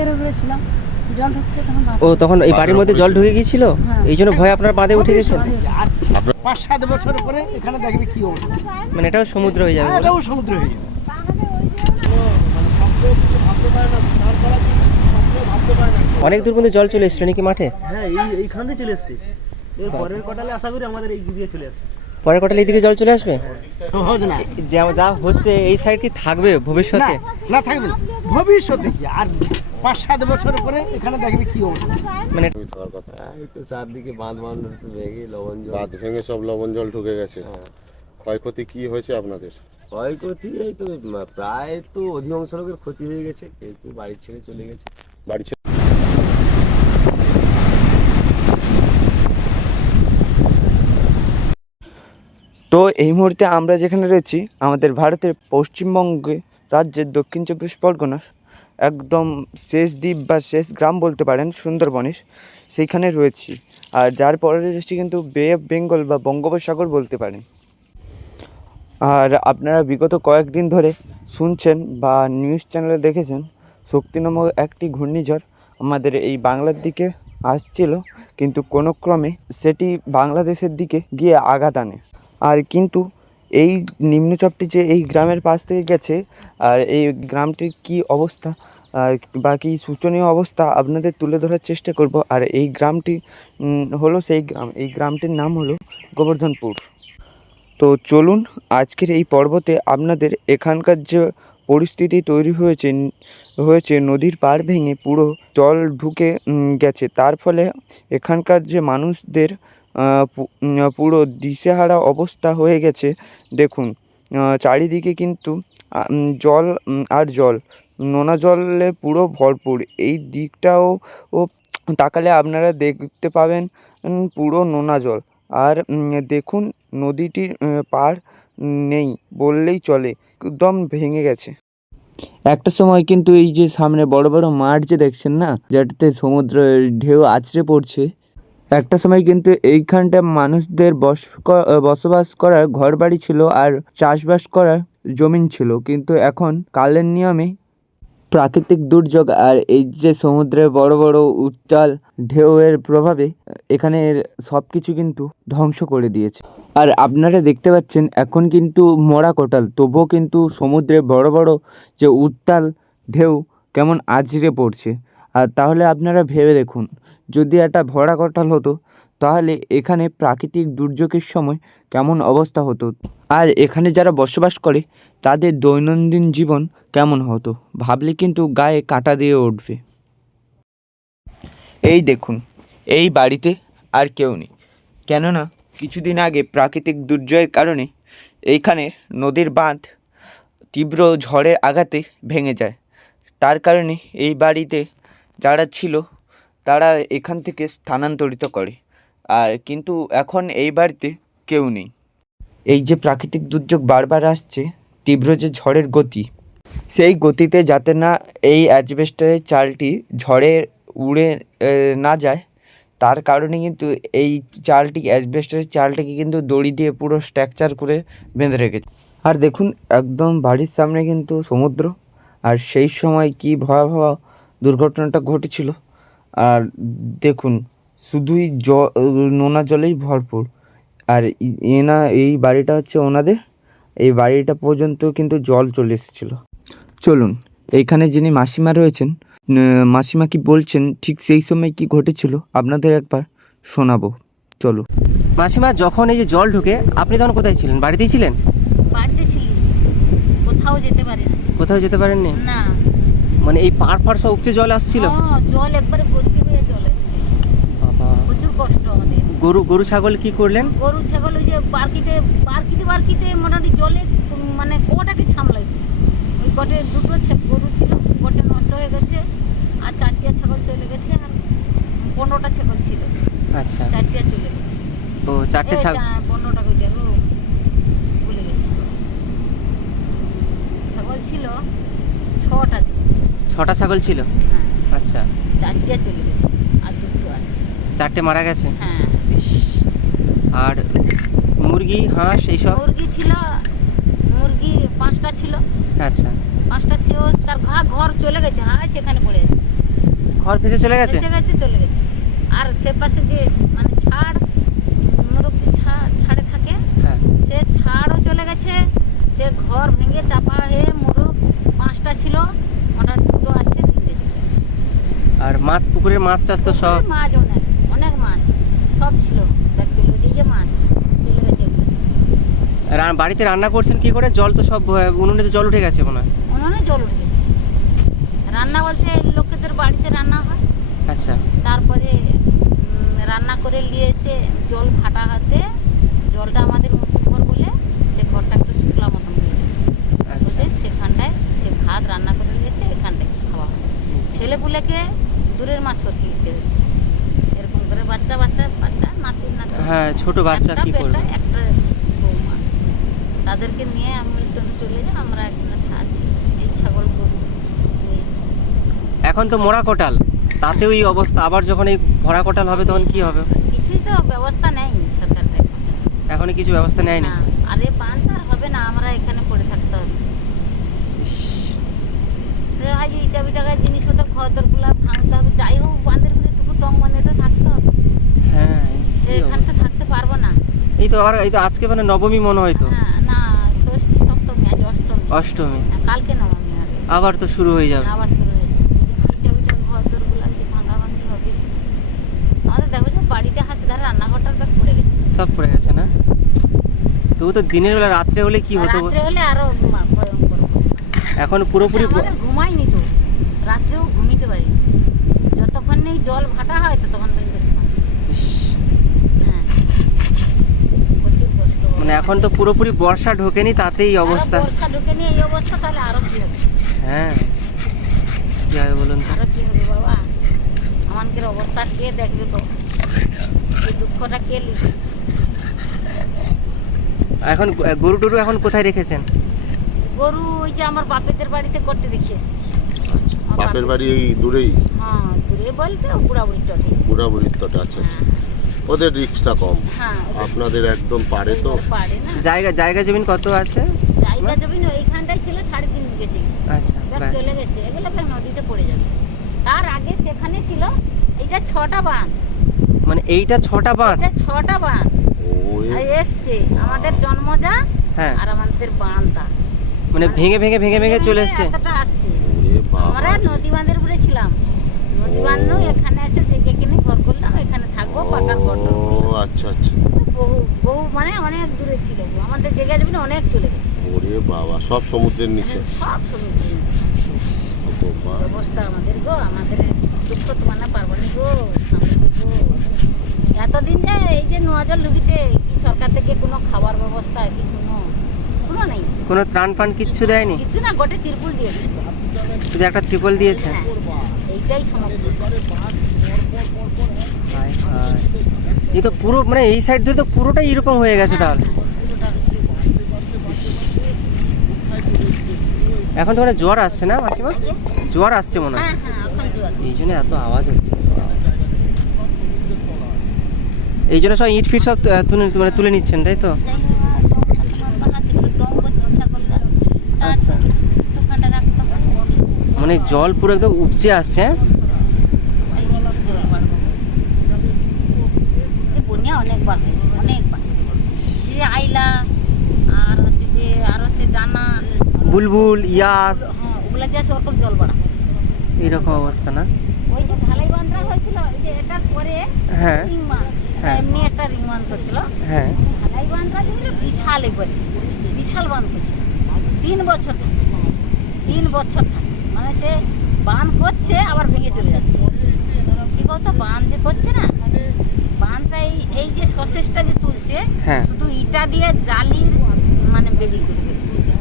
বাঁধের উপরে ছিলাম, জল ঢুকছে তখন ও তখন এই বাড়ির মধ্যে জল ঢুকে গিয়েছিল, এই জন্য ভয় আপনার বাঁধে উঠে গেছেন। 5-7 বছর পরে এখানে দেখবি কি অবস্থা, মানে এটাও সমুদ্র হয়ে যাবে। এটাও সমুদ্র হয়ে যাবে। অনেক দূর পর্যন্ত জল চলে এসেছিল নাকি মাঠে? হ্যাঁ, এইখান দিয়ে চলে এসছে। এর পরের কটালে আশা করি আমাদের এই দিকে চলে আসবে। পরের কটালে এইদিকে জল চলে আসবে। সহজ না, যা হচ্ছে এই সাইড কি থাকবে ভবিষ্যতে? না থাকবে না ভবিষ্যতে কি, আর 5-7 বছর পরে এখানে দেখবি কি অবস্থা। মানে এই তো চারদিকে বাঁধ তো ভেঙে লবণ জল, বাঁধ ভেঙে সব লবণ জল ঢুকে গেছে। ক্ষয়ক্ষতি কি হয়েছে আপনাদের? ক্ষয়ক্ষতি এই তো প্রায় তো অধিকাংশ লোকের ক্ষতি হয়ে গেছে, কেউ কেউ বাড়ি ছেড়ে চলে গেছে। বাড়ি ছেড়ে তো এই মুহূর্তে আমরা যেখানে রয়েছি আমাদের ভারতের পশ্চিমবঙ্গে রাজ্যের দক্ষিণ 24 পরগনার একদম শেষ দ্বীপ বা শেষ গ্রাম বলতে পারেন সুন্দরবনের, সেইখানে রয়েছি। আর যার পরে রয়েছে কিন্তু বে অফ বেঙ্গল বা বঙ্গোপসাগর বলতে পারেন। আর আপনারা বিগত কয়েকদিন ধরে শুনছেন বা নিউজ চ্যানেলে দেখেছেন শক্তি নামক একটি ঘূর্ণিঝড় আমাদের এই বাংলার দিকে আসছিল, কিন্তু কোনো ক্রমে সেটি বাংলাদেশের দিকে গিয়ে আঘাত আনে। আর কিন্তু এই নিম্নচাপটি যে এই গ্রামের পাশ থেকে গেছে, আর এই গ্রামটির কী অবস্থা বা কী শোচনীয় অবস্থা আপনাদের তুলে ধরার চেষ্টা করব। আর এই গ্রামটি হলো সেই গ্রাম, এই গ্রামটির নাম হলো গোবর্ধনপুর। তো চলুন আজকের এই পর্বতে আপনাদের এখানকার যে পরিস্থিতি তৈরি হয়েছে নদীর পাড় ভেঙে পুরো জল ঢুকে গেছে, তার ফলে এখানকার যে মানুষদের পুরো দিশেহারা অবস্থা হয়ে গেছে। দেখুন চারিদিকে কিন্তু জল আর জল, নোনা জলে পুরো ভরপুর। এই দিকটাও তাকালে আপনারা দেখতে পাবেন পুরো নোনা জল। আর দেখুন নদীটির পাড় নেই বললেই চলে, একদম ভেঙে গেছে। একটা সময় কিন্তু এই যে সামনে বড় বড় মাঠ যে দেখছেন না, যেটাতে সমুদ্রের ঢেউ আছড়ে পড়ছে, একটা সময় কিন্তু এইখানটা মানুষদের বসবাস করার ঘর বাড়ি ছিল আর চাষবাস করার জমিন ছিল, কিন্তু এখন কালের নিয়মে প্রাকৃতিক দুর্যোগ আর এই যে সমুদ্রের বড় বড় উত্তাল ঢেউয়ের প্রভাবে এখানের সব কিছু কিন্তু ধ্বংস করে দিয়েছে। আর আপনারা দেখতে পাচ্ছেন এখন কিন্তু মরা কোটাল, তবুও কিন্তু সমুদ্রে বড় বড় যে উত্তাল ঢেউ কেমন আছড়ে পড়ছে। আর তাহলে আপনারা ভেবে দেখুন, যদি একটা ভরা কোটাল হতো তাহলে এখানে প্রাকৃতিক দুর্যোগের সময় কেমন অবস্থা হতো, আর এখানে যারা বসবাস করে তাদের দৈনন্দিন জীবন কেমন হতো ভাবলে কিন্তু গায়ে কাঁটা দিয়ে উঠবে। এই দেখুন এই বাড়িতে আর কেউ নেই, কেননা কিছুদিন আগে প্রাকৃতিক দুর্যোগের কারণে এইখানে নদীর বাঁধ তীব্র ঝড়ের আঘাতে ভেঙে যায়। তার কারণে এই বাড়িতে যারা ছিল তারা এখান থেকে স্থানান্তরিত করে, আর কিন্তু এখন এই বাড়িতে কেউ নেই। এই যে প্রাকৃতিক দুর্যোগ বারবার আসছে, তীব্র যে ঝড়ের গতি, সেই গতিতে যাতে না এই অ্যাজবেস্টারের চালটি ঝড়ে উড়ে না যায়, তার কারণে কিন্তু এই চালটি অ্যাজবেস্টারের চালটিকে কিন্তু দড়ি দিয়ে পুরো স্ট্রাকচার করে বেঁধে রেখেছে। আর দেখুন একদম বাড়ির সামনে কিন্তু সমুদ্র, আর সেই সময় কি ভয়াবহ দুর্ঘটনাটা ঘটেছিল। আর দেখুন শুধুই নোনা জলেই ভরপুর। আর এই বাড়িটা হচ্ছে ওনাদের, এই বাড়িটা পর্যন্ত কিন্তু জল চলে এসেছিলো। চলুন এইখানে যিনি মাসিমা রয়েছেন, মাসিমা কি বলছেন ঠিক সেই সময় কি ঘটেছিল আপনাদের একবার শোনাবো। চলো মাসিমা, যখন এই যে জল ঢুকে আপনি তখন কোথায় ছিলেন? বাড়িতেই ছিলেন? বাড়িতে ছিলি, কোথাও যেতে পারি না। কোথাও যেতে পারেননি? না, মানে এই পাড় সব উপচে জল আসছিল? জল একবারে ভর্তি হয়ে জল এসছে, প্রচুর কষ্ট আমাদের। গরু ছাগল কি করলেন? গরু ছাগল ওই যে বারকিতে মোটামুটি জলে মানে কটাকে সামলাই, ওই কটে দুটো গরু ছিল, কটে নষ্ট হয়ে গেছে, আর 4টা ছাগল চলে গেছে, আর 15টা ছাগল ছিল। আচ্ছা, 4টা চলে গেছে। ও 4টে ছাগল, 15টা কইটা গো ভুলে গেছি। ছাগল ছিল 6টা ছাগল ছিল। 6টা ছাগল ছিল? হ্যাঁ। আচ্ছা, 4টা চলে গেছে আর 2টো আছে। 4টে মারা গেছে? হ্যাঁ। আর মুরগি হাঁস এইসব? মুরগি ছিল, মুরগি 5টা ছিল। আচ্ছা, 5টা সেও তার ঘর চলে গেছে, হ্যাঁ সেখানে পড়ে আছে। ঘর ভেসে চলে গেছে? ভেসে গেছে, চলে গেছে। আর সে পাশে যে মানে ছাড় মোরগ যে ছাড়ে থাকে, হ্যাঁ। সে ছাড়ও চলে গেছে। সে ঘর ভেঙে চাপা হয়ে মোরগ 5টা ছিল, ওটা 2টো আছে, 3টে চলে গেছে। আর মাছ, পুকুরের মাছ টাছ তো সব? মাছ অনেক অনেক মাছ সব ছিল, ব্যাগ চলে গেছে। এই যে মাছ চলে গেছে একদম। বাড়িতে রান্না করছেন কি করে? জল তো সব উনুনে তো জল উঠে গেছে মনে হয়। উনুনে জল উঠে গেছে। রান্না বলতে লোকেদের বাড়িতে রান্না হয়, আচ্ছা। তারপরে রান্না করে নিয়ে এসে জল ফাটা হাতে, জলটা আমাদের উঁচু ঘর বলে সে ঘরটা একটু শুকলা মতন হয়ে গেছে। আচ্ছা। ওদের সেখানটায় সে ভাত রান্না করে নিয়ে এসে এখানটায় খাওয়া হয়। ছেলেপুলেকে দূরের মাছ সরকি দিতে হচ্ছে, এরকম করে বাচ্চা নাতি নাতি, হ্যাঁ, ছোট বাচ্চা কি করবে? একটা বৌমা, তাদেরকে নিয়ে আমরা চলে যাই। আমরা এখানে আছি এই ছাগল গরু নিয়ে। এখন তো মোরা কোটাল, তাতেও এই অবস্থা। আবার যখন এই ভরা কোটাল হবে তখন কি হবে? কিছুই তো ব্যবস্থা নেই সরকার থেকে। এখনই কিছু ব্যবস্থা নেয়নি? না, আরে বাঁধ আর হবে না, আমরা এখানে পড়ে থাকতে হবে। ইস, ভাই ইটা বিটাকায় জিনিসপত্র ঘরদরগুলো ভাঙতে হবে, যাই হোক বাঁধের ভিতরে টুকু টং বানিয়ে তো থাকতে হবে। হ্যাঁ, কি এখানে তো অবস্থা। থাকতে পারবো না। এই তো আবার, এই তো আজকে মানে নবমী মনে হয় তো। হ্যাঁ, না ষষ্ঠী সপ্তমী, আজ অষ্টমী। অষ্টমী হ্যাঁ, কালকে নবমী হবে। আবার তো শুরু হয়ে যাবে। আবার শুরু হয়ে যাবে। ইটা বিটার ঘরদরগুলো যে ভাঙাভাঙি হবে। আমাদের দেখো যে বাড়িতে হাসি ধারে রান্নাঘরটার ব্যাগ পড়ে গেছে। সব পড়ে গেছে না? তবু তো দিনের বেলা, রাত্রে হলে কি হতো? রাত্রে হলে আরো ভয়ঙ্কর অবস্থা। এখন পুরোপুরি আমাদের ঘুমাইনি তো, রাত্রেও ঘুমিতে পারি। যতক্ষণ নেই জল ভাটা হয় ততক্ষণ পর্যন্ত ঘুমাই। ইস, হ্যাঁ, প্রচুর কষ্ট। মানে এখন তো পুরোপুরি বর্ষা ঢোকেনি, তাতেই আরো অবস্থা। বর্ষা ঢুকে নিয়ে এই অবস্থা, তাহলে আরো কি হবে? হ্যাঁ, কি হবে বলুন তো? আরো কি হবে বাবা? আমাদের অবস্থা কে দেখবে গো? এই দুঃখটা কে লিখবে? এখন গরু টরু এখন কোথায় রেখেছেন? গরু ওই যে আমার বাপেদের বাড়িতে করতে রেখে এসেছি। আমার বাপের বাড়ি এই দূরেই? হ্যাঁ, দূরে বলতে বুড়াবুড়ি টটে। বুড়াবুড়ির তটা? আচ্ছা আচ্ছা। ওদের রিস্কটা কম, হ্যাঁ, আপনাদের একদম পারে তো। পারে না। জায়গা জমিন কত আছে? জায়গা জমিন ওইখানটাই ছিল 3.5 বিঘে। আচ্ছা, ব্যাগ ব্যাস। চলে গেছে, এগুলো ব্যাগ নদীতে পড়ে যাবে। তার আগে সেখানে ছিল এইটা 6টা বাঁধ। মানে এইটা 6টা বাঁধ? এটা 6টা বাঁধ ওই আর এসছে আমাদের জন্মজা হ্যাঁ, আর আমাদের বাঁধটা মানে ভেঙে চলে এসছে। এতটা আসছে। ওরে বাবা আমরা রে। নদী বাঁধের উপরে ছিলাম, নদী বাঁধনো এখানে এসে জেগে কিনে ঘর করলাম, এখানে থাকবো, পাকার ঘর টর ও করলাম। আচ্ছা আচ্ছা। বহু মানে অনেক দূরে ছিল গো। আমাদের জায়গা জমিন অনেক চলে গেছে, ওরে বাবা, সব সমুদ্রের নিচে। সব সমুদ্রে নিচে। বাবা, অবস্থা আমাদের গো, আমাদের দুঃখ তো মানে পারবো না গো, সামনে গো। এতদিন যে এই যে নোয়া জল ঢুকিছে, কি সরকার থেকে কোনো খাবার ব্যবস্থা কি কোনো নেই, কোনো ত্রাণ পান কিচ্ছু দেয়নি? কিছু না, গোটে তিরপুল দিয়েছে। শুধু একটা ত্রিপল দিয়েছে? হ্যাঁ, এইটাই সমুদ্র। হায় হায়। এই তো পুরো মানে এই সাইড ধরে তো পুরোটাই এরকম হয়ে গেছে তাহলে। এখন তো মানে জ্বর আসছে না মাসিমা? জ্বর আসছে মনে হয়, হ্যাঁ হ্যাঁ, এখন জোয়ার। এই জন্য এত আওয়াজ হচ্ছে। এই জন্য সব ইট ফিট সব তুলে নিচ্ছেন, তাই তো? যাই হোক, হাসিগুলো টং করছে ছাগলটা। আচ্ছা। ওখানটা রাখতে হবে। মানে জল পুরো একদম উপচে আসছে। হ্যাঁ, এই জল বাড়বো। এই বন্যা অনেকবার হয়েছে, অনেকবার। যে আইলা আর হচ্ছে যে আরো সে ডানা, বুলবুল, ইয়াস, হ্যাঁ, ওগুলা যে আছে ওরকম জল বাড়া। এইরকম অবস্থা না? ওই যে ঢালাই বাঁধটা হয়েছিল, এই যে এটার পরে হ্যাঁ রিং বাঁধ, হ্যাঁ। এমনি একটা রিং বাঁধ করছিল। হ্যাঁ, ঢালাই বাঁধটা কিন্তু বিশাল, একবারে বিশাল বাঁধ করছিল। 3 বছর থাকছে, 3 বছর থাকছে, মানে সে বাঁধ করছে আবার ভেঙে চলে যাচ্ছে। কি বলতো, বাঁধ যে করছে না, বাঁধটা এই যে সসেসটা যে তুলছে, হ্যাঁ। শুধু ইটা দিয়ে জালির মানে বেলি করে তুলছে।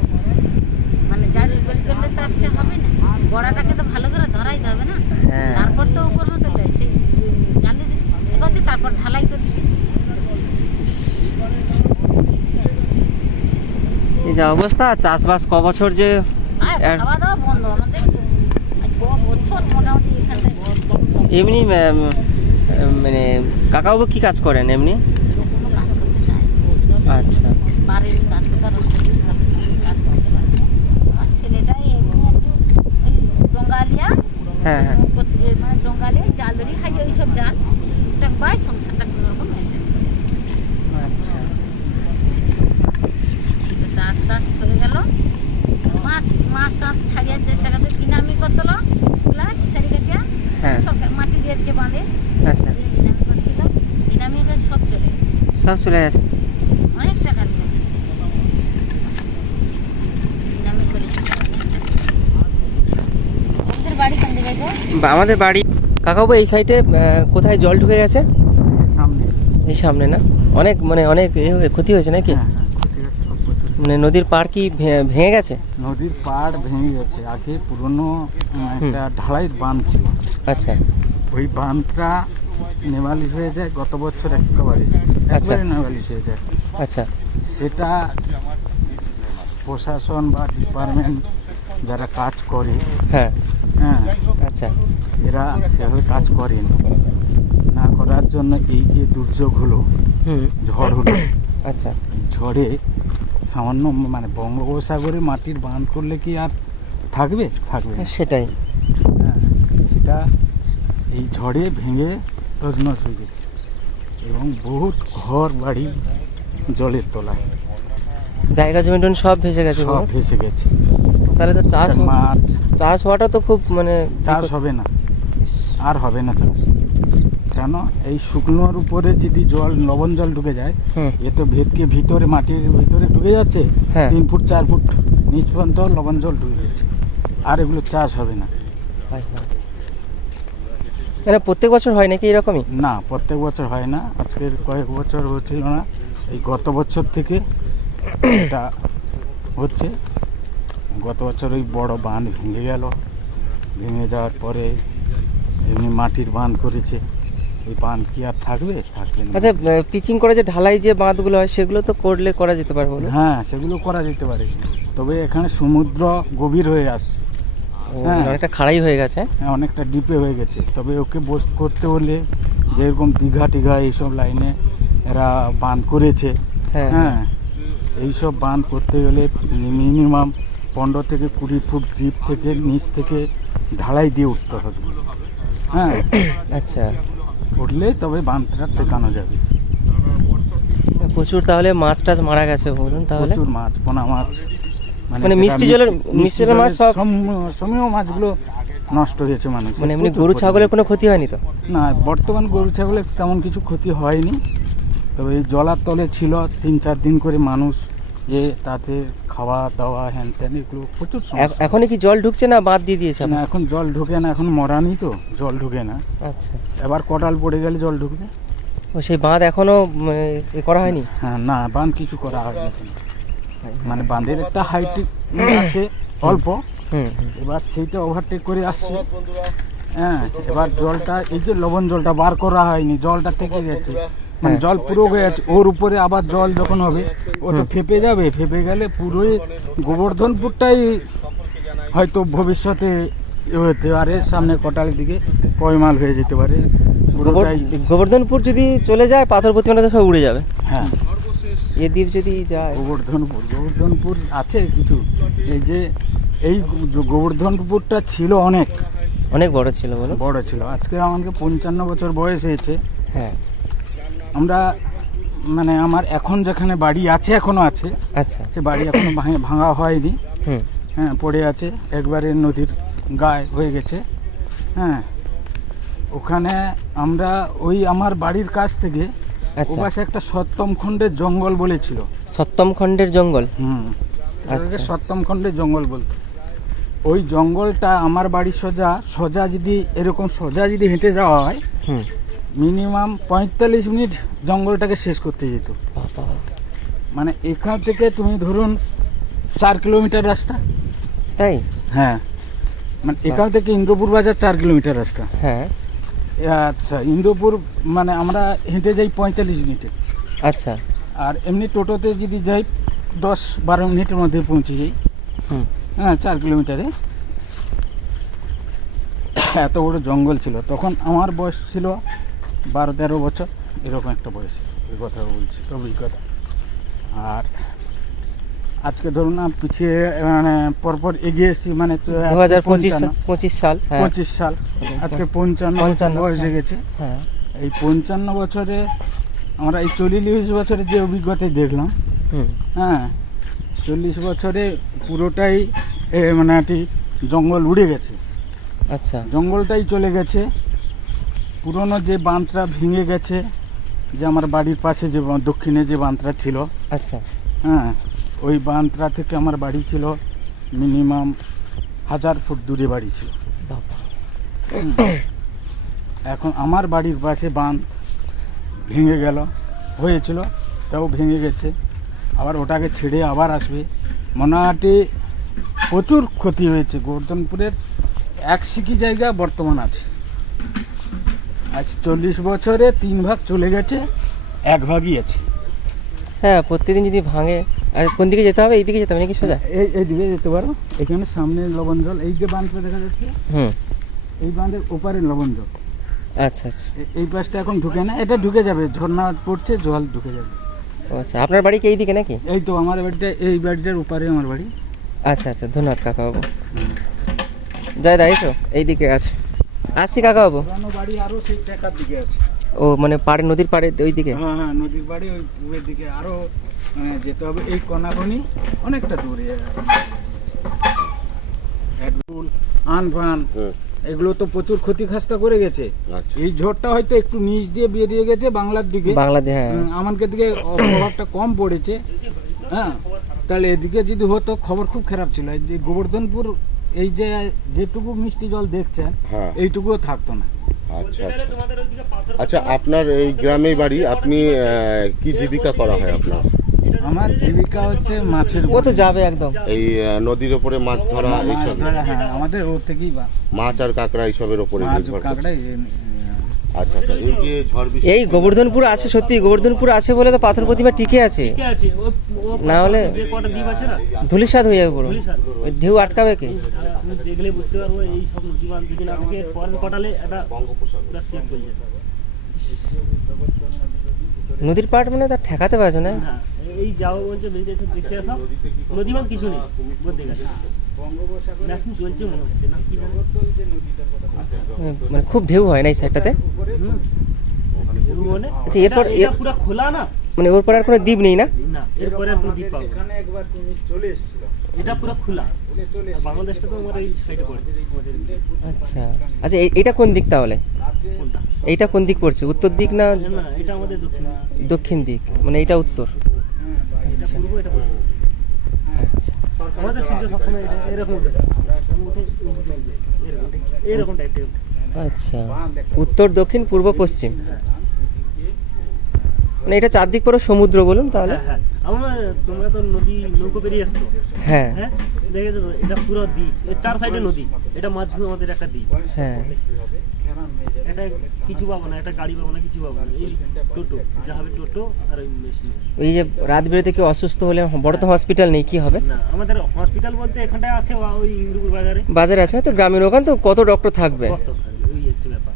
মানে জালির বেলি করলে তো আর সে হবে না, গোড়াটাকে তো ভালো করে ধরাইতে হবে না। হ্যাঁ। তারপর তো উপর মতো সেই জালির এগোচ্ছে, তারপর ঢালাই করে দিচ্ছে। এই যে অবস্থা, চাষবাস ক বছর যে আর খাওয়া দাওয়া বন্ধ আমাদের। আজ বছর মোটামুটি এখানটায় এমনি মানে কাকাবাবু কি কাজ করেন এমনি? কোনো কাজ করতে চায় না। আচ্ছা, বাড়ির কাজ করতে আর কাজ করতে পারে না। আর ছেলেটাই এমনি একটু এই ডোঙ্গালিয়া, হ্যাঁ হ্যাঁ। মানে তৈরি খাই যে ওইসব জাল ওটা পাই সংসারটা কোনোরকম মেনটেন করে। আচ্ছা, তো চাষ টাস চলে গেল, মাছ টাছ ছাড়িয়ার চেষ্টা করতে বিনামি করতলো ওগুলা কিসারি কাটিয়া হ্যাঁ। সরকার মাটি দিয়ে দিচ্ছে বাঁধে, আচ্ছা, বিনামি করছিল, বিনামি সব চলে গেছে, সব চলে গেছে। অনেক টাকা নিয়ে বিনামি করেছে অনেক টাকা। আমাদের বাড়ি কোন দিকে গো? আমাদের বাড়ি কাকাবু এই সাইডে কোথায় জল ঢুকে গেছে? সামনে এই সামনে না? অনেক মানে অনেক ক্ষতি হয়েছে নাকি? ক্ষতি হচ্ছে সব প্রচুর। মানে নদীর পাড় কি ভেঙে গেছে? নদীর পাড় ভেঙে গেছে। আগে পুরনো একটা ঢালাই বাঁধ ছিল, আচ্ছা, ওই বাঁধটা নেমালিশ হয়ে যায় গত বছর একবারে নেমালিশ হয়ে যায়। আচ্ছা, সেটা প্রশাসন বা ডিপার্টমেন্ট যারা কাজ করে, হ্যাঁ, হ্যাঁ, আচ্ছা, এরা সেভাবে কাজ করেন না করার জন্য এই যে দুর্যোগ হলো, হুম, ঝড় হলো, আচ্ছা, ঝড়ে সামান্য মানে বঙ্গোপসাগরে মাটির বাঁধ করলে কি আর থাকবে? থাকবে না। সেটাই। হ্যাঁ, সেটা এই ঝড়ে ভেঙে তছনছ হয়ে গেছে এবং বহুত ঘর বাড়ি জলের তলায়, জায়গা জমি টমি সব ভেসে গেছে সব পুরো? ভেসে গেছে। তাহলে তো মাছ চাষ হওয়াটা তো খুব মানে চাষ হবে না, আর হবে না চাষ। কেন? এই শুকনোর উপরে যদি জল লবণ জল ঢুকে যায়, হুম, এ তো ভেদকে ভিতরে মাটির ভিতরে ঢুকে যাচ্ছে, হ্যাঁ। 3 ফুট 4 ফুট নিচ পর্যন্ত লবণ জল ঢুকে যাচ্ছে, আর এগুলো চাষ হবে না। হয়, হয়। মানে প্রত্যেক বছর হয় নাকি এরকমই? না, প্রত্যেক বছর হয় না। আজকের কয়েক বছর হচ্ছিল না, এই গত বছর থেকে এটা হচ্ছে। গত বছর ওই বড় বাঁধ ভেঙে গেল, ভেঙে যাওয়ার পরে এমনি মাটির বাঁধ করেছে। এই বাঁধ কি আর থাকবে? থাকবে না। আচ্ছা, পিচিং করে যে ঢালাই যে বাঁধগুলো হয় সেগুলো তো করলে করা যেতে পারে বলো? হ্যাঁ, সেগুলো করা যেতে পারে, তবে এখানে সমুদ্র গভীর হয়ে আসছে, হ্যাঁ। অনেকটা খাড়াই হয়ে গেছে। হ্যাঁ, অনেকটা ডিপে হয়ে গেছে। তবে ওকে করতে হলে যেরকম দীঘা টিঘা এইসব লাইনে এরা বাঁধ করেছে, হ্যাঁ, হ্যাঁ, এইসব বাঁধ করতে গেলে মিনিমাম 15 থেকে 20 ফুট ডিপ থেকে নিচ থেকে ঢালাই দিয়ে উঠতে হবে, হ্যাঁ। আচ্ছা, উঠলে তবে বাঁধটা টেকানো যাবে। প্রচুর তাহলে মাছ টাছ মারা গেছে বলুন তাহলে? প্রচুর মাছ, পোনা মাছ, মানে যেটা মিষ্টি জলের মাছ সব? সমীহ মাছগুলো নষ্ট হয়েছে মানুষ। মানে এমনি গরু ছাগলের কোনো ক্ষতি হয়নি তো? না, বর্তমান গরু ছাগলের তেমন কিছু ক্ষতি হয়নি, তবে এই জলার তলে ছিল 3-4 দিন করে মানুষ, যে তাতে খাওয়া দাওয়া হ্যান ত্যান এগুলো প্রচুর সমস্যা। এখনই কি জল ঢুকছে না বাদ দিয়ে দিয়েছে? না, এখন জল ঢুকে না, এখন মরানি তো জল ঢুকে না। আচ্ছা, এবার কটাল পড়ে গেলে জল ঢুকবে। ও সেই বাঁধ এখনো মানে করা হয়নি? হ্যাঁ, না, বাঁধ কিছু করা হয়নি এখনো। মানে বাঁধের একটা হাইট আছে অল্প, হুম, এবার সেইটা ওভারটেক করে আসছে, হ্যাঁ। এবার জলটা এই যে লবণ জলটা বার করা হয়নি, জলটা থেকে গেছে, মানে জল পুরো হয়ে যাচ্ছে। ওর উপরে আবার জল যখন হবে ও তো ফেপে যাবে, ফেপে গেলে পুরোই গোবর্ধনপুরটাই হয়তো ভবিষ্যতে হতে পারে, সামনে কটালের দিকে পয়মাল হয়ে যেতে পারে পুরোটাই। গোবর্ধনপুর যদি চলে যায় পাথর প্রতিমাটা তো সব উড়ে যাবে। হ্যাঁ, এ দ্বীপ যদি যায়, গোবর্ধনপুর আছে কিছু, এই যে এই গোবর্ধনপুরটা ছিল অনেক বড় ছিল বলো? বড় ছিল। আজকে আমাকে 55 বছর বয়স হয়েছে। হ্যাঁ, আমরা মানে আমার এখন যেখানে বাড়ি আছে এখনো আছে, আচ্ছা, সে বাড়ি এখনো ভাঙা হয়নি, হুম, হ্যাঁ, পড়ে আছে, একবারে নদীর গায়ে হয়ে গেছে, হ্যাঁ। ওখানে আমরা ওই আমার বাড়ির কাছ থেকে আচ্ছা, ওপাশে একটা সপ্তম খণ্ডের জঙ্গল বলেছিল। সপ্তম খণ্ডের জঙ্গল? হুম, আচ্ছা, সপ্তম খণ্ডের জঙ্গল বলতো। ওই জঙ্গলটা আমার বাড়ির সোজা যদি এরকম সোজা যদি হেঁটে যাওয়া হয়, হুম, মিনিমাম 45 মিনিট জঙ্গলটাকে শেষ করতে যেত। বাবা, মানে এখান থেকে তুমি ধরুন 4 কিলোমিটার রাস্তা। তাই? হ্যাঁ, মানে এখান থেকে ইন্দ্রপুর বাজার 4 কিলোমিটার রাস্তা। হ্যাঁ, আচ্ছা, ইন্দ্রপুর মানে আমরা হেঁটে যাই 45 মিনিটে, আচ্ছা, আর এমনি টোটোতে যদি যাই 10-12 মিনিটের মধ্যে পৌঁছে যাই, হুম, হ্যাঁ, 4 কিলোমিটারে। এত বড় জঙ্গল ছিল তখন। আমার বয়স ছিল 12-13 বছর, এরকম একটা বয়সে এই কথা বলছি, অভিজ্ঞতা। আর আজকে ধরুন না পিছিয়ে মানে পরপর এগিয়ে এসেছি মানে তো 2025 সাল, হ্যাঁ 25 সাল, আজকে 55 বয়স হয়ে গেছে। হ্যাঁ। এই 55 বছরে আমরা এই 40 বছরে যে অভিজ্ঞতাই দেখলাম, হুম, হ্যাঁ 40 বছরে পুরোটাই মানে একটি জঙ্গল উড়ে গেছে, আচ্ছা জঙ্গলটাই চলে গেছে। পুরনো যে বাঁধটা ভেঙে গেছে, যে আমার বাড়ির পাশে যে দক্ষিণে যে বাঁধটা ছিল, আচ্ছা হ্যাঁ ওই বাঁধটা থেকে আমার বাড়ি ছিল মিনিমাম 1000 ফুট দূরে বাড়ি ছিল। বাবা। এখন আমার বাড়ির পাশে বাঁধ ভেঙে গেল, হয়েছিল তাও ভেঙে গেছে, আবার ওটাকে ছেড়ে আবার আসবে। মনাহাটি প্রচুর ক্ষতি হয়েছে। গোবর্ধনপুরের এক সিকি জায়গা বর্তমান আছে, আজ 40 বছরে 3 ভাগ চলে গেছে, 1 ভাগই আছে। হ্যাঁ, প্রত্যেকদিন যদি ভাঙে, আর কোন দিকে যেতে হবে? এই দিকে যেতে হবে নাকি সোজা? এই দিকে যেতে পারো, এখানে সামনে লবণ জল, এই যে বাঁধটা দেখা যাচ্ছে, হুম, এই বাঁধের ওপারে লবণ জল। আচ্ছা আচ্ছা, এই পাশটা এখন ঢুকে না, এটা ঢুকে যাবে, ঝর্ণা পড়ছে, জল ঢুকে যাবে। ও আচ্ছা, আপনার বাড়ি কি এই দিকে নাকি? এই তো আমার বাড়িটা, এই বাড়িটার ওপারে আমার বাড়ি। আচ্ছা আচ্ছা, ধন্যবাদ কাকাবাবু। জয় দা, এই তো এই দিকে আছে। আসছি কাকাবাবু। পুরানো বাড়ি আরো সেই টেকার দিকে আছে। ও মানে পাড়ে, নদীর পাড়ে ওই দিকে? হ্যাঁ হ্যাঁ, নদীর বাড়ি ওই ওই দিকে আরো যেতে হবে, এই কনাকনি অনেকটা দূরে। আনফান এগুলো তো প্রচুর ক্ষতি খাস্তা করে গেছে। আচ্ছা। এই ঝড়টা হয়তো একটু নিচ দিয়ে বেরিয়ে গেছে বাংলার দিকে, বাংলাদেশ, হ্যাঁ। আমাদের দিকে প্রভাবটা কম পড়েছে। হ্যাঁ, তাহলে এদিকে যদি হতো খবর খুব খারাপ ছিল। এই যে গোবর্ধনপুর, এই যে যেটুকু মিষ্টি জল দেখছেন, হ্যাঁ। এইটুকুও থাকতো না। আচ্ছা আচ্ছা আচ্ছা, আপনার এই গ্রামেই বাড়ি, আপনি কি জীবিকা করা হয় আপনার? আমার জীবিকা হচ্ছে মাছের ও তো যাবে একদম। এই নদীর ওপরে মাছ ধরা, মাছ এইসব ধরা, হ্যাঁ আমাদের ওর থেকেই মাছ আর কাঁকড়া এইসবের ওপরে মাছ নির্ভর করছে। কাঁকড়া আচ্ছা আচ্ছা, এই যে ঝড় বৃষ্টি, এই গোবর্ধনপুর আছে, সত্যি গোবর্ধনপুর আছে বলে তো পাথর প্রতিমা টিকে আছে, ঠিক আছে, না হলে যে কটা দ্বীপ আছে না, ধুলিসাৎ হয়ে যাবে পুরো। ধূলিসাৎ। ওই ঢেউ আটকাবে কি? আপনি দেখলে বুঝতে পারবো এই সব নদী বাঁধ যদি না থাকে, পরের কটালে এটা পুরো শেষ হয়ে যাবে। নদীর পাট মানে তার ঠেকাতে পারছে না। হ্যাঁ, এই যাও বলছে বেরিয়ে দেখতে আসো, নদী বাঁধ কিছু নেই বলতে গেছে, মেশিন চলছে মনে হচ্ছে না, কি জানি। মানে খুব ঢেউ হয় না এই সাইডটাতে। মানে আচ্ছা, এরপর এটা পুরো খোলা না, মানে ওর পর আর কোনো দ্বীপ নেই না? না এরপরে আর কোনো দ্বীপ পাবো না। এখানে একবার তুমি চলে এসেছিল, এটা পুরো খোলা, আর বাংলাদেশটা তো আমার এই সাইডে পড়ে। আচ্ছা আচ্ছা, এটা কোন দিক তাহলে? কোনটা? এইটা কোন দিক পড়ছে? উত্তর দিক না না, এটা আমাদের দক্ষিণ, দক্ষিণ দিক? মানে এটা উত্তর। এটা পূর্ব, এটা পশ্চিম। আচ্ছা, আমাদের সূর্য সবসময় এরকম ওঠে, এরকম টাইপের ওঠে। আচ্ছা, উত্তর দক্ষিণ পূর্ব পশ্চিম, মানে এটা চারদিক পুরো সমুদ্র বলুন তাহলে। হ্যাঁ হ্যাঁ, আমরা তোমরা তো নদী নৌকো পেরিয়ে এসছো, হ্যাঁ হ্যাঁ দেখেছো তো, এটা পুরো দ্বীপ, এর 4 সাইডে নদী, এটা মাঝখানে আমাদের একটা দ্বীপ। হ্যাঁ। এটা কিছু পাবো না, এটা গাড়ি পাবো না, কিছু পাবো না, এই টোটো যা হবে, টোটো আর ওই মেশিন। ওই যে রাত বেরোতে কেউ অসুস্থ হলে, বড় তো হসপিটাল নেই, কি হবে? না, আমাদের হসপিটাল বলতে এখানটায় আছে, ওই ইন্দুপুর বাজারে। বাজার আছে তো, গ্রামের ওখানে তো কত ডক্টর থাকবে, কত থাকবে, ওই হচ্ছে ব্যাপার।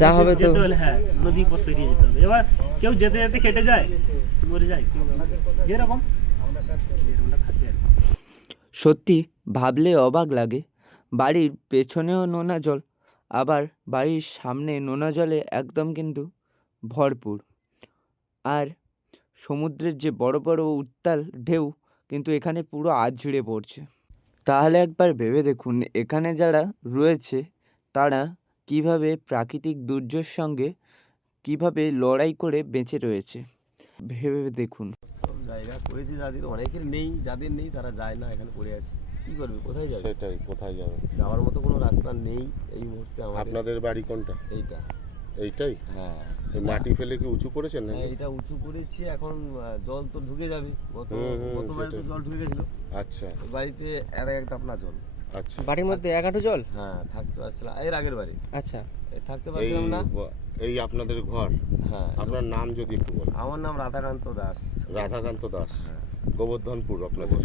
যা হবে তো। যেতে হলে হ্যাঁ নদী পথ পেরিয়ে যেতে হবে। এবার কেউ যেতে যেতে কেটে যায়, মরে যায়, কেউ যেরকম এরকমটা থাকে আর কি। সত্যি ভাবলে অবাক লাগে, বাড়ির পেছনেও নোনা জল, আবার বাড়ির সামনে নোনা জলে একদম কিন্তু ভরপুর, আর সমুদ্রের যে বড় বড় উত্তাল ঢেউ কিন্তু এখানে পুরো আছড়ে পড়ছে। তাহলে একবার ভেবে দেখুন এখানে যারা রয়েছে তারা কিভাবে প্রাকৃতিক দুর্যোগের সঙ্গে কিভাবে লড়াই করে বেঁচে রয়েছে, ভেবে দেখুন। সব জায়গা করেছে, যাদের অনেকের নেই, যাদের নেই তারা যায় না, এখানে পড়ে আছে, কি করবে, কোথায় যাবে? সেটাই, কোথায় যাবে? যাওয়ার মতো কোনো রাস্তা নেই এই মুহূর্তে আমাদের। আপনাদের বাড়ি কোনটা? এইটা, এইটাই? হ্যাঁ এই মাটি ফেলে কি উঁচু করেছেন হ্যাঁ, নাকি? এইটা উঁচু করেছি, এখন জল তো ঢুকে যাবে, গতবারে তো সেটাই। জল ঢুকে গেছিল, আচ্ছা এই বাড়িতে এক দাপনা জল। আচ্ছা, বাড়ির মধ্যে 1 হাঁটু জল? হ্যাঁ, থাকতে পারছিলাম, এর আগের বাড়ি আচ্ছা, থাকতে এই পারছিলাম না। এই আপনাদের ঘর? হ্যাঁ, আপনার নাম যদি একটু বলেন। আমার নাম রাধাকান্ত দাস। রাধাকান্ত দাস, হ্যাঁ। গোবর্ধনপুর আপনাদের।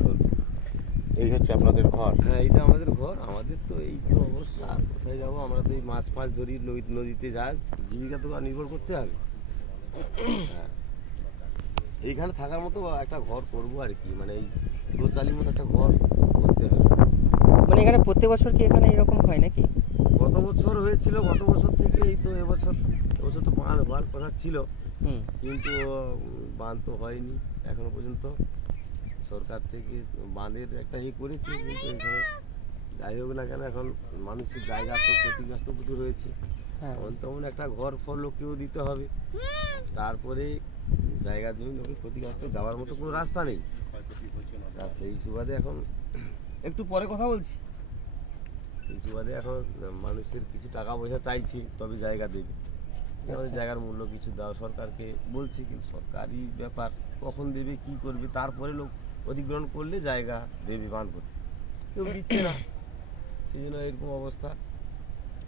এই হচ্ছে আপনাদের ঘর? হ্যাঁ, এইটা আমাদের ঘর। আমাদের তো এই তো অবস্থা, কোথায় যাবো আমরা? তো এই মাছ ধরি, নদীতে যাই, জীবিকা তো আর নির্ভর করতে হবে। হ্যাঁ, এইখানে থাকার মতো একটা ঘর করবো আর কি, মানে এই দোচালির মতো একটা ঘর করতে হবে। মানে এখানে প্রত্যেক বছর কি এখানে এরকম হয় নাকি? গত বছর হয়েছিল, গত বছর থেকে এই তো এবছর তো বাঁধ হওয়ার কথা ছিল, হুম। কিন্তু বাঁধ তো হয়নি এখনো পর্যন্ত। সরকার থেকে বাঁধের একটা করেছে, কিন্তু এখানে যাই হোক না কেন এখন মানুষের জায়গা তো ক্ষতিগ্রস্ত প্রচুর হয়েছে। হ্যাঁ। তেমন একটা ঘর ফর লোককেও দিতে হবে, তারপরে জায়গা জমি লোকের ক্ষতিগ্রস্ত যাওয়ার মতো কোনো রাস্তা নেই। আর সেই সুবাদে এখন একটু পরে কথা বলছি, সেই সুবাদে এখন মানুষের কিছু টাকা পয়সা চাইছি তবে জায়গা দেবে। আমাদের জায়গার মূল্য কিছু দেওয়া সরকারকে বলছি, কিন্তু সরকারি ব্যাপার কখন দেবে কি করবে, তারপরে লোক অধিগ্রহণ করলে জায়গা দেবে বাঁধ করতে, কেউ দিচ্ছে না, সেই জন্য এরকম অবস্থা।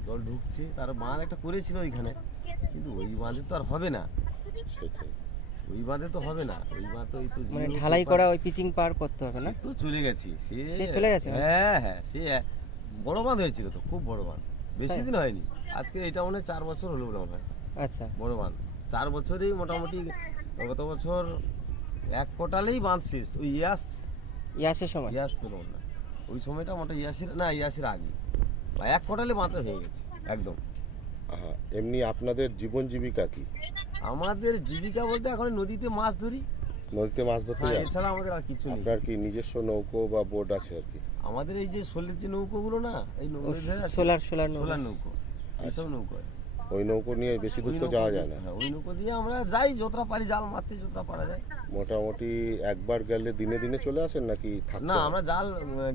জল ঢুকছে, তার বাঁধ একটা করেছিল ওইখানে, কিন্তু ওই বাঁধে তো আর হবে না, সেটাই। ওই বাঁধে তো হবে না, ওই বাঁধ তো এই তো মানে জিরো ঢালাই প্রপার- করা ওই পিচিং পার করতে হবে না? সে তো চলে গেছে, সে চলে গেছে? হ্যাঁ হ্যাঁ, সে বড় বাঁধ হয়েছিল তো, খুব বড় বাঁধ, বেশি তাই? দিন হয়নি, আজকে এটা মনে হয় 4 বছর হলো বলে মনে হয়। আচ্ছা। বড় বাঁধ 4 বছরেই মোটামুটি, গত বছর 1 কোটালেই বাঁধ শেষ। ওই ইয়াসের সময়? ইয়াস ছিল না, ওই সময়টা মোটামুটি ইয়াসের আগে, বা 1 কোটালে বাঁধটা ভেঙে গেছে একদম। এমনি আপনাদের জীবন জীবিকা কি? আমাদের জীবিকা বলতে এখন নদীতে মাছ ধরি, নদীতে মাছ ধরতে হ্যাঁ, যান? এছাড়া আমাদের আর কিছু নেই। আপনার কি নিজস্ব নৌকো বা বোট আছে আর কি? আমাদের এই যে সোলের যে নৌকোগুলো না, এই সোলার সোলার নৌকো, এইসব নৌকো, ওই নৌকো নিয়ে বেশি দূর তো যাওয়া যায় না? হ্যাঁ, ওই নৌকো দিয়ে আমরা যাই যতটা পারি, জাল মারতে যতটা পারা যায়। মোটামুটি একবার গেলে দিনে দিনে চলে আসেন নাকি থাকতে না, হয়? আমরা জাল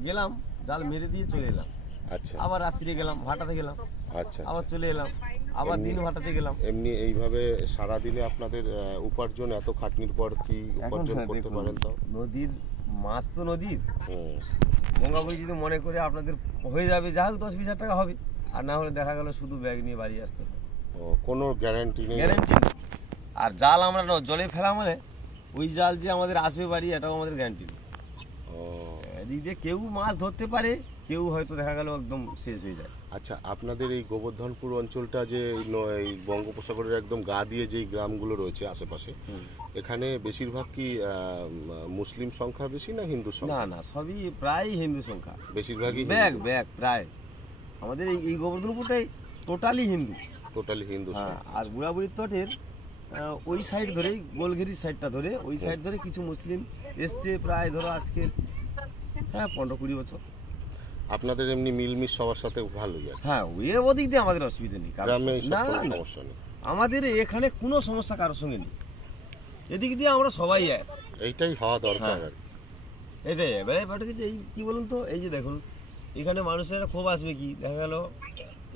গেলাম, জাল মেরে দিয়ে চলে এলাম, আচ্ছা আবার রাত্রিরে গেলাম, ভাটাতে গেলাম, আচ্ছা আবার চলে এলাম, আবার দিন ভাটাতে গেলাম। এমনি এইভাবে সারাদিনে আপনাদের উপার্জন এত খাটনির পর কি উপার্জন করতে দেখুন, পারেন তাও? নদীর মাছ তো নদীর, হুম, গঙ্গাবলী যদি মনে করে আপনাদের হয়ে যাবে, যা হোক 10-20 হাজার টাকা হবে, আর না হলে দেখা গেল শুধু ব্যাগ নিয়ে বাড়ি আসতে হবে, ও, কোনো গ্যারান্টি নেই? গ্যারেন্টি নেই। আর জাল আমরা জলে ফেলা মানে ওই জাল যে আমাদের আসবে বাড়ি, এটাও আমাদের গ্যারান্টি নেই। ও, এদিক দিয়ে কেউ মাছ ধরতে পারে, কেউ হয়তো দেখা গেল একদম শেষ হয়ে যায়। আচ্ছা, আপনাদের এই গোবর্ধনপুর অঞ্চলটা যে এই বঙ্গোপসাগরের একদম গা দিয়ে যেই গ্রামগুলো রয়েছে আশেপাশে, এখানে বেশিরভাগ কি মুসলিম সংখ্যা বেশি না হিন্দু না সংখ্যা? না, সবই প্রায় হিন্দু সংখ্যা, বেশিরভাগই ব্যাগ প্রায়। আমাদের এই গোবর্ধনপুরটাই টোটালি হিন্দু। টোটালি হিন্দু হ্যাঁ, সংখ্যা। আর বুড়াবুড়ির তটের ওই সাইড ধরে, গোলঘেরির সাইডটা ধরে, ওই সাইড ধরে কিছু মুসলিম এসছে, প্রায় ধরো আজকে 15-20 বছর। আপনাদের এমনি মিলমিশ সবার সাথে ভালোই আছে? হ্যাঁ, ওদিক দিয়ে আমাদের অসুবিধা নেই, কারোর গ্রামে সঙ্গে- এইসব না, কোনো না, সমস্যা নেই? আমাদের এখানে কোনো সমস্যা কারোর সঙ্গে নেই, এদিক দিয়ে আমরা সবাই এক। এইটাই হওয়া দরকার হ্যাঁ। আর কি। এটাই এবারে ব্যাপারটা কি, এই কি বলুন তো, এই যে দেখুন এখানে মানুষের ক্ষোভ আসবে কি, দেখা গেল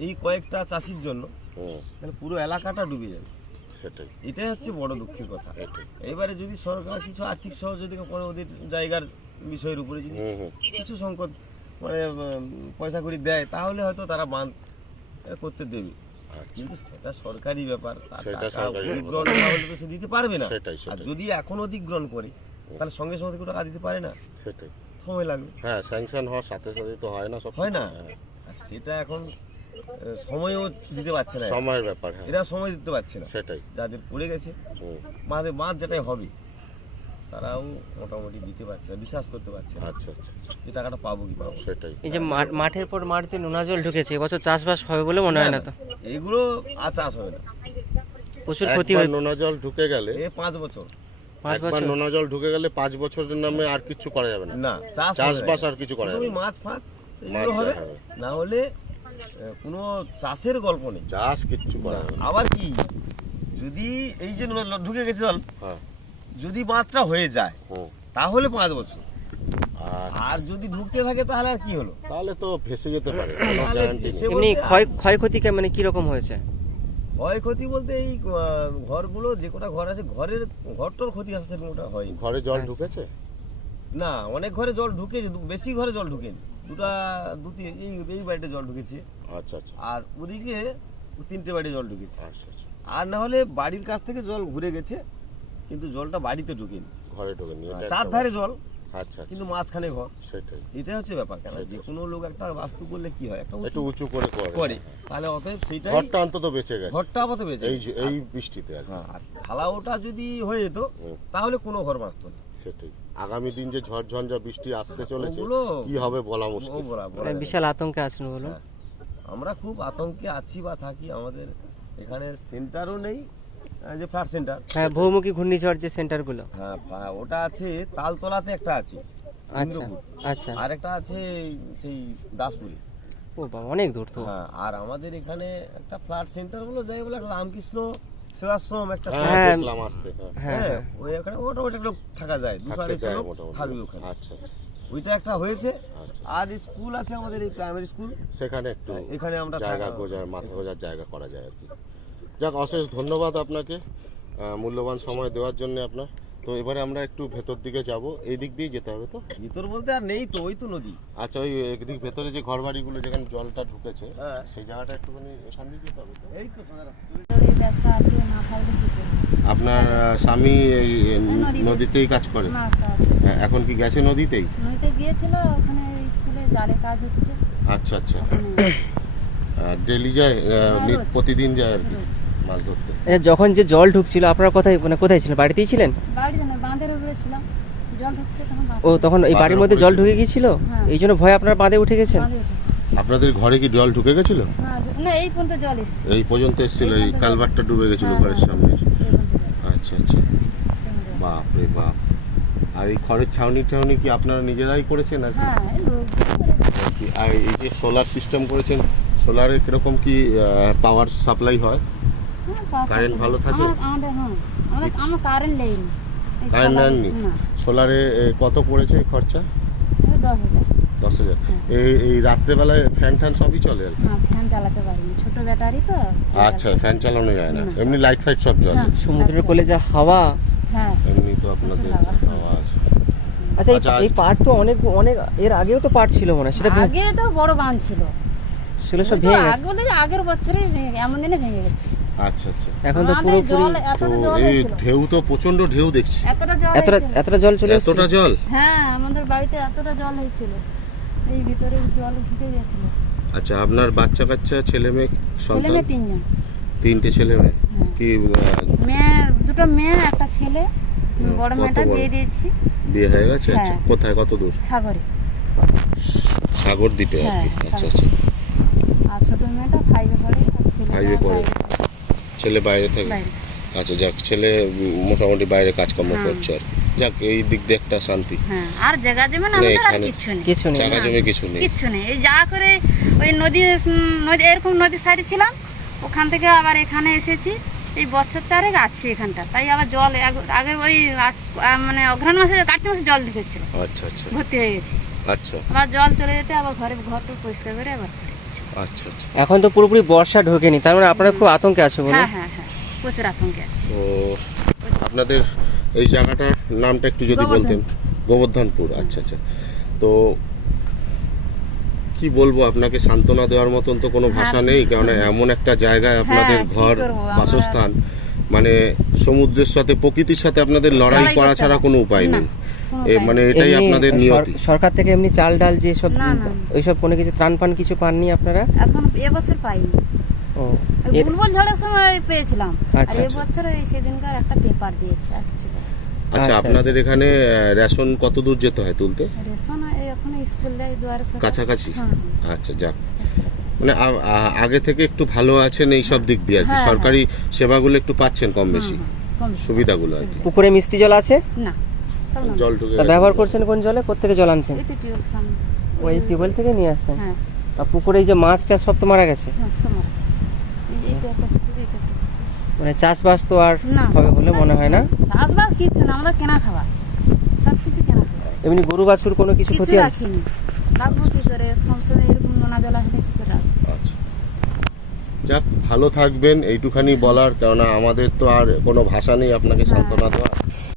এই কয়েকটা চাষির জন্য হুম, তাহলে পুরো এলাকাটা ডুবে যাবে, সেটাই এটাই হচ্ছে বড় দুঃখের কথা। এটাই। এবারে যদি সরকার কিছু আর্থিক সহযোগিতা করে ওদের জায়গার বিষয়ের উপরে যদি হুম হুম, কিছু সংকট মানে পয়সা করি দেয়, তাহলে হয়তো তারা বাঁধ করতে দেবে, আচ্ছা, কিন্তু সেটা সরকারি ব্যাপার, তার সেটা টাকা সরকারি অধিগ্রহণ না হলে তো সে দিতে পারবে না। সেটাই, আর সেটাই। যদি এখন অধিগ্রহণ করে তাহলে সঙ্গে সঙ্গে কেউ টাকা দিতে পারে না, সেটাই। সময় লাগবে, হ্যাঁ, স্যাংশন হওয়ার সাথে সাথে তো হয় না সব হয় কিছু। না। হ্যাঁ, আর সেটা এখন সময়ও দিতে পারছে না, সময়ের ব্যাপার। হ্যাঁ, এরা সময় দিতে পারছে না, সেটাই। যাদের পড়ে গেছে হুম, বাঁধ যেটাই হবে তারাও মোটামুটি দিতে পারছে না, বিশ্বাস করতে পারছে না আচ্ছা আচ্ছা, যে টাকাটা পাবো কি পাবো। সেটাই। এই যে মাঠের পর মাঠ যে নোনা জল ঢুকেছে, এবছর চাষবাস হবে বলে মনে হয় না তো? এগুলো আর চাষ হবে না, প্রচুর ক্ষতি একবার হয়। নোনা জল ঢুকে গেলে, 5 বছর 5 একবার বছর? নোনা জল ঢুকে গেলে 5 বছরের নামে আর কিছু করা যাবে না? না, চাষবাস আর কিছু করা শুধু যাবে ওই না? মাছ ফাছ মাছ এগুলো হবে, চাষ হবে। না হলে কোনো চাষের গল্প নেই। চাষ কিচ্ছু করা যাবে না। আবার কি, যদি এই যে ঢুকে গেছে জল, হ্যাঁ, যদি বাঁধটা হয়ে যায় হুম, তাহলে 5 বছর, আর আর যদি ঢুকতে থাকে তাহলে আর কি হলো, তাহলে তো ভেসে যেতে পারে, কোনো তাহলে গ্যারান্টি ভেসে নেই। এমনি বলতে ক্ষয়ক্ষতি মানে কি রকম হয়েছে? ক্ষয়ক্ষতি বলতে এই ঘরগুলো যে কটা ঘর আছে, ঘরটার ক্ষতি আছে, সেরকম ওটা হয়নি। ঘরে জল ঢুকেছে? না, অনেক ঘরে জল ঢুকেছে, বেশি ঘরে জল ঢুকেনি, এই বাড়িতে জল ঢুকেছে, আচ্ছা আচ্ছা, আর ওদিকে 3টে বাড়ি জল ঢুকেছে। আচ্ছা আচ্ছা, আর না হলে বাড়ির কাছ থেকে জল ঘুরে গেছে, কিন্তু জলটা বাড়িতে ঢুকেনি, ঘরে ঢুকে নিয়ে চার ধারে জল, আচ্ছা কিন্তু মাঝখানে ঘর, সেটাই, এটাই হচ্ছে ব্যাপার। কেন যে কোনো লোক একটা বাস্তু করলে কি হয়, একটা একটু উঁচু করে করে, তাহলে অতএব সেইটাই ঘরটা অন্তত বেঁচে গেছে ঘরটা আমাদের বেঁচে এই গেছে। এই বৃষ্টিতে আর কি। হ্যাঁ, আর ঢালাওটা যদি হয়ে যেত তাহলে কোনো ঘর বাঁচত না। সেটাই, আগামী দিন যে ঝড় ঝঞ্ঝা বৃষ্টি আসতে চলেছে ওগুলো- কি হবে বলা ও মুশকিল। বলা মানে বিশাল আতঙ্কে আছেন বলুন। হ্যাঁ। আমরা খুব আতঙ্কে আছি বা থাকি। আমাদের এখানে সেন্টারও নেই, যে ফ্ল্যাট সেন্টার। হ্যাঁ, বহুমুখী ঘূর্ণিঝড় যে সেন্টারগুলো। হ্যাঁ, ওটা আছে তালতলাতে একটা আছে, আচ্ছা ইন্দ্রপুর। আচ্ছা, আর একটা আছে সেই দাসপুরে। ও বাবা, অনেক দূর তো। হ্যাঁ, আর আমাদের এখানে একটা ফ্ল্যাট সেন্টার বলে যাই বলে একটা রামকৃষ্ণ সেবাশ্রম একটা হ্যাঁ হ্যাঁ। দেখলাম আসতে, হ্যাঁ হ্যাঁ হ্যাঁ, ওই এখানে মোটামুটি একটা লোক থাকা যায়, 200 থাকতে 250 চায় লোক মোটামুটি। থাকবে ওখানে। আচ্ছা আচ্ছা ওইটা একটা হয়েছে। আচ্ছা। আর স্কুল আছে আমাদের, এই প্রাইমারি স্কুল। সেখানে একটু এখানে আমরা জায়গা থাকা- গোজার মাথা গোজার জায়গা করা যায় আর কি। যাক, অশেষ ধন্যবাদ আপনাকে মূল্যবান সময় দেওয়ার জন্য আপনার। তো এবারে আমরা একটু ভেতর দিকে যাব, এই দিক দিয়ে যেতে হবে তো? ভিতর বলতে আর নেই তো, ওই তো নদী। আচ্ছা, ওই একদিক ভেতরে যে ঘরবাড়িগুলো যেখানে জলটা ঢুকেছে হ্যাঁ। সেই জায়গাটা একটুখানি এখান দিয়ে যেতে হবে তো? এই তো সোজা রাস্তা। ব্যবসা আছে, না থাকলে কি করবো? আপনার স্বামী এই নদীতে। নদীতেই কাজ করে? না, কাজ হ্যাঁ, এখন কি গেছে নদীতেই? নদীতে গিয়েছিল, ওখানে স্কুলে জালে কাজ হচ্ছে। আচ্ছা আচ্ছা, ওখানে ডেলি যায়, রোজ। প্রতিদিন যায় আর কি রোজ। মাছ ধরতে? আচ্ছা, যখন যে জল ঢুকছিল আপনারা কোথায়, মানে কোথায় ছিলেন? বাড়িতেই ছিলেন? বাড়িতে না, বাঁধের উপরে ছিলাম, জল ঢুকছে তখন ও, তখন এই বাড়ির মধ্যে জল ঢুকে গিয়েছিল, হ্যাঁ। এই জন্য ভয়ে আপনারা বাঁধে উঠে গেছেন? বাঁধে উঠেছে। আপনাদের ঘরে কি জল ঢুকে গেছিল? হ্যাঁ, না, এই পর্যন্ত জল এসছে। এই পর্যন্ত এসেছিল, এই কালভারটা ডুবে গেছিল হ্যাঁ, ঘরের হ্যাঁ, সামনে? এই পর্যন্ত জল। আচ্ছা আচ্ছা, এই পর্যন্ত জল। বাপ রে বাপ। আর এই খড়ের ছাউনি টাউনি কি আপনারা নিজেরাই করেছেন আর কি? হ্যাঁ, এই লোক করে। কি আর এই যে সোলার সিস্টেম করেছেন, সোলারে কিরকম কি পাওয়ার সাপ্লাই হয়? হ্যাঁ, পাঁচ কারেন্ট সাত ভালো থাকে? আমাদের আমার কারেন্ট নেইনি। এই কারেন্ট solar- নেননি? না, সোলারে কত পড়েছে খরচা? এই 10,000। 10,000। এই রাত্রেবেলায় ফ্যান ট্যান সবই চলে আর কি? হ্যাঁ, ফ্যান চালাতে পারিনি, ছোট ব্যাটারি তো। আচ্ছা, ফ্যান চালানো যায় না, এমনি লাইট ফাইট সব জ্বলে? হ্যাঁ। সমুদ্রের কোলে যা হাওয়া। হ্যাঁ, এমনি তো আপনাদের হাওয়া আছে। আচ্ছা, আচ্ছা, এই পাট তো অনেক অনেক এর আগেও তো পাট ছিল মনে হয়, সেটা আগে তো বড় বাঁধ ছিল, সেগুলো সব ওই তো ভেঙে গেছে। আগে বলতে আগের বছরই ভেঙে গেছে, এমন দিনে ভেঙে গেছে। আচ্ছা আচ্ছা। এখন তো আমাদের পুরোপুরি জল, তো এতটা জল এই হয়েছিল, ঢেউ তো প্রচন্ড ঢেউ দেখছি, এতটা জল এতটা হয়েছিল। এতটা জল চলে এসেছে। এতটা জল? হ্যাঁ, আমাদের বাড়িতে এতটা জল হয়েছিল, এই ভিতরে জল ঢুকে গেছিল। আচ্ছা, আপনার বাচ্চা কাচ্চা ছেলে মেয়ে ছেলে সন্তান? মেয়ে 3 জন। 3টে ছেলে মেয়ে? হ্যাঁ। কি মেয়ে, 2টো মেয়ে, একটা ছেলে। বড় কত মেয়েটা বড়? বিয়ে দিয়েছি বিয়ে হয়ে গেছে? আচ্ছা, হ্যাঁ। কোথায়, কত দূর? সাগরে। সাগর দ্বীপে আর কি? হ্যাঁ, আচ্ছা সাগর। আচ্ছা। আর ছোট মেয়েটা 5-এ পড়ে, আর ছেলেটা 5-এ পড়ে। ছেলে বাইরে থাকে? বাইরে। আচ্ছা, যাক, ছেলে মোটামুটি বাইরে কাজকর্ম হ্যাঁ। করছে আর কি। যাক, এই দিক দিয়ে একটা শান্তি। হ্যাঁ, আর জায়গা জমি আমাদের আর এখানে কিছু নেই, কিছু নেই। জায়গা জমি কিছু নেই? কিচ্ছু নেই। এই যা করে ওই নদী এরকম নদীর সাইডে ছিলাম, ওখান থেকে আবার এখানে এসেছি, এই বছর 4 আছি এখানটা। তাই আবার জল আগে ওই মানে অঘ্রাণ মাসে, কার্তিক মাসে জল ঢুকেছিল, আচ্ছা আচ্ছা ভর্তি হয়ে গেছি। আচ্ছা আবার জল চলে যেতে আবার ঘরটা পরিষ্কার করে আবার করে দিচ্ছি। আচ্ছা আচ্ছা। এখন তো পুরোপুরি বর্ষা ঢোকেনি, তার মানে আপনারা খুব আতঙ্কে আছে বলুন। হ্যাঁ হ্যাঁ হ্যাঁ, প্রচুর আতঙ্কে আছি। তো আপনাদের এই জায়গাটার নামটা একটু যদি বলতেন? গোবর্ধনপুর। আচ্ছা আচ্ছা। তো কি বলবো, আপনাকে সান্ত্বনা দেওয়ার মতন তো কোনো ভাষা নেই, কারণ এমন একটা জায়গায় আপনাদের হ্যাঁ, কি ঘর, করবো, আমরা- বাসস্থান, মানে সমুদ্রের সাথে, প্রকৃতির সাথে আপনাদের লড়াই লড়াই করা করতে ছাড়া হয়। কোনো উপায় না, নেই। কোনো মানে উপায় এটাই এমনি আপনাদের নিয়তি। সরকার থেকে এমনি চাল ডাল যে সব, না, না। ওইসব কোনো কিছু ত্রাণ পান কিছু পাননি আপনারা? এখন এবছর পাইনি, ও, ওই বুলবুল ঝড়ের সময় পেয়েছিলাম, আর আচ্ছা, আচ্ছা। এবছর এই সেদিনকার একটা পেপার দিয়েছে, আর কিছু পাইনি। আচ্ছা, আচ্ছা, আপনাদের এখানে রেশন কত দূর যেতে হয় তুলতে? রেশন এখন স্কুল দেয় দুয়ারে সরকার। কাছাকাছি? হ্যাঁ, আচ্ছা, যাক, স্কুলে। মানে আগে থেকে একটু ভালো আছেন এই সব দিক দিয়ে আর কি, হ্যাঁ, সরকারি সেবাগুলো একটু পাচ্ছেন কম বেশি, কম বেশি। সুবিধাগুলো আর কি। পুকুরে মিষ্টি জল আছে? না, সব না। জল ঢুকে তা গেছে? ব্যবহার করছেন কোন জলে? কোত্থেকে জল আনছেন? এই তো টিউবওয়েল সামনে। ওই টিউবওয়েল থেকে নিয়ে আসছেন? হ্যাঁ আর পুকুরে এই যে মাছ টাছ সব তো মারা গেছে, হ্যাঁ, সব মারা গেছে। এই যে এটা একটা পুকুর, এটা একটা পুকুর। মানে চাষবাস তো আর না। হবে বলে মনে হয় না। চাষবাস কিচ্ছু না, আমরা কেনা খাওয়া, সব কিছু কেনা খাওয়া, এমনি গরু বাছুর কোনো কিছু কিছু ক্ষতি হয়? রাখিনি। রাখবো কি করে, সবসময় এরকম নোনা জল আসলে কি করে রাখবো? আচ্ছা, যাক, ভালো থাকবেন, এইটুখানি বলার, কেননা আমাদের তো আর কোনো ভাষা নেই আপনাকে সান্ত্বনা দেওয়ার।